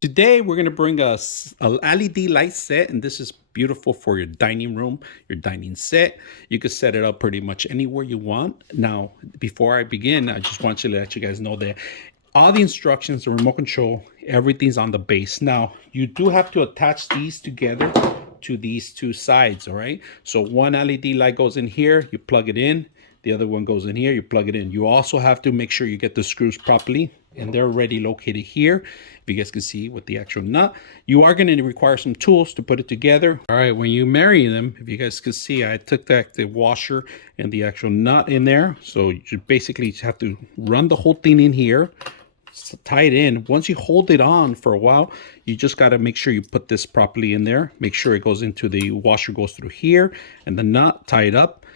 Today we're gonna bring us a LED light set, and this is beautiful for your dining room, your dining set. You can set it up pretty much anywhere you want. Now, before I begin, I just want to let you guys know that all the instructions, the remote control, everything's on the base. Now, you do have to attach these together to these two sides, all right? So one LED light goes in here, you plug it in. The other one goes in here, you plug it in. You also have to make sure you get the screws properly, and they're already located here. If you guys can see with the actual nut, you are going to require some tools to put it together. All right, when you marry them, if you guys can see, I took the washer and the actual nut in there. So you basically have to run the whole thing in here, tie it in. Once you hold it on for a while, you just got to make sure you put this properly in there. Make sure it goes into the washer, goes through here, and the nut, tie it up.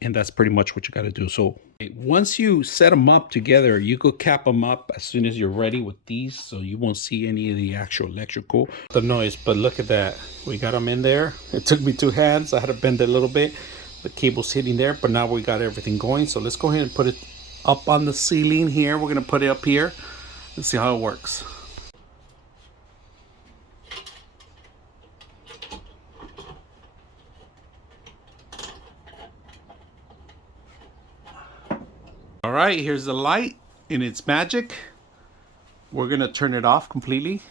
And that's pretty much what you got to do. So once you set them up together, you could cap them up as soon as you're ready with these, so you won't see any of the actual electrical, the noise. But look at that, we got them in there. It took me 2 hands. I had to bend it a little bit. The cable's hitting there, but now we got everything going. So let's go ahead and put it up on the ceiling here. We're gonna put it up here and see how it works. All right, here's the light in its magic. We're gonna turn it off completely.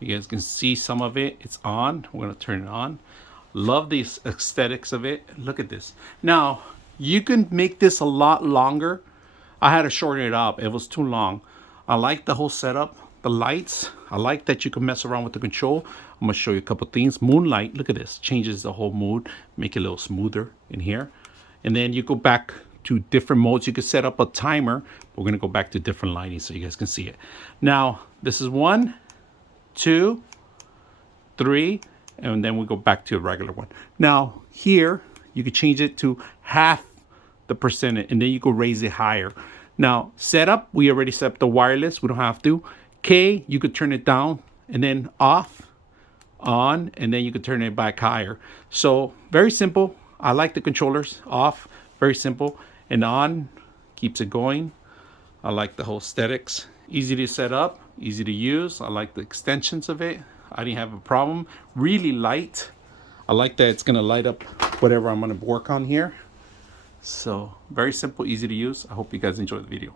You guys can see some of it. It's on. We're gonna turn it on. Love the aesthetics of it. Look at this. Now, you can make this a lot longer. I had to shorten it up. It was too long. I like the whole setup. The lights, I like that you can mess around with the control. I'm gonna show you a couple things. Moonlight, look at this. Changes the whole mood. Make it a little smoother in here. And then you go back to different modes. You can set up a timer. We're gonna go back to different lighting so you guys can see it. Now, this is 1, 2, 3, and then we go back to a regular one. Now, here, you can change it to half the percentage, and then you can raise it higher. Now, setup, we already set up the wireless. We don't have to. K, you could turn it down, and then off, on, and then you could turn it back higher. So, very simple. I like the controllers. Off, very simple. And on, keeps it going. I like the whole aesthetics. Easy to set up, easy to use. I like the extensions of it. I didn't have a problem. Really light. I like that it's gonna light up whatever I'm gonna work on here. So very simple, easy to use. I hope you guys enjoyed the video.